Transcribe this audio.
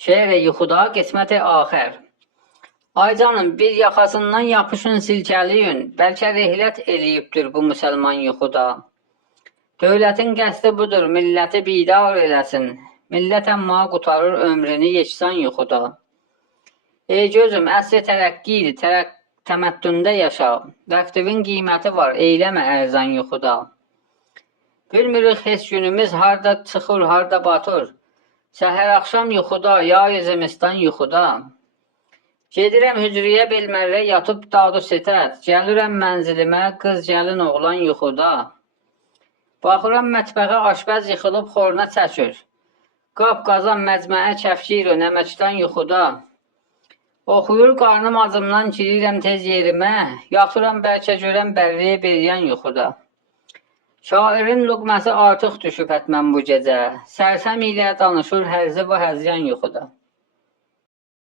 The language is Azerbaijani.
Şeir yuxuda qismət axir. Ay canım, bir yaxasından yapışın silkəliyin, bəlkə rehlət eləyibdir bu müsəlman yuxuda. Dövlətin qəsdi budur, milləti bidar eləsin, millət əmma qutarır ömrünü yeksan yuxuda. Ey gözüm, əsri tərəqqiydi, təməttündə yaşa, vaxtının qiyməti var, eyləmə ərzan yuxuda. Bilmirik heç günümüz harda çıxır, harda batır, səhər axşam yuxuda, yay zimistan yuxuda. Gedirəm hücriyə belmərrə yatıb dadı sitət, gəlirəm mənzilimə, qız gəlin oğlan yuxuda. Baxıram mətbəxə aşpəz yıxılıb xorna çəkir, qap qazan məcməə kəfkir nəməkdən yuxuda. Oxuyur qarnım acımdan girirəm tez yerimə, yatıram bəlkə görəm bərriyə beriyən yuxuda. Şairin luqməsi artıq düşüb hətmən bu gecə, sərsəm ilə danışır hərzi və həzyan yuxuda.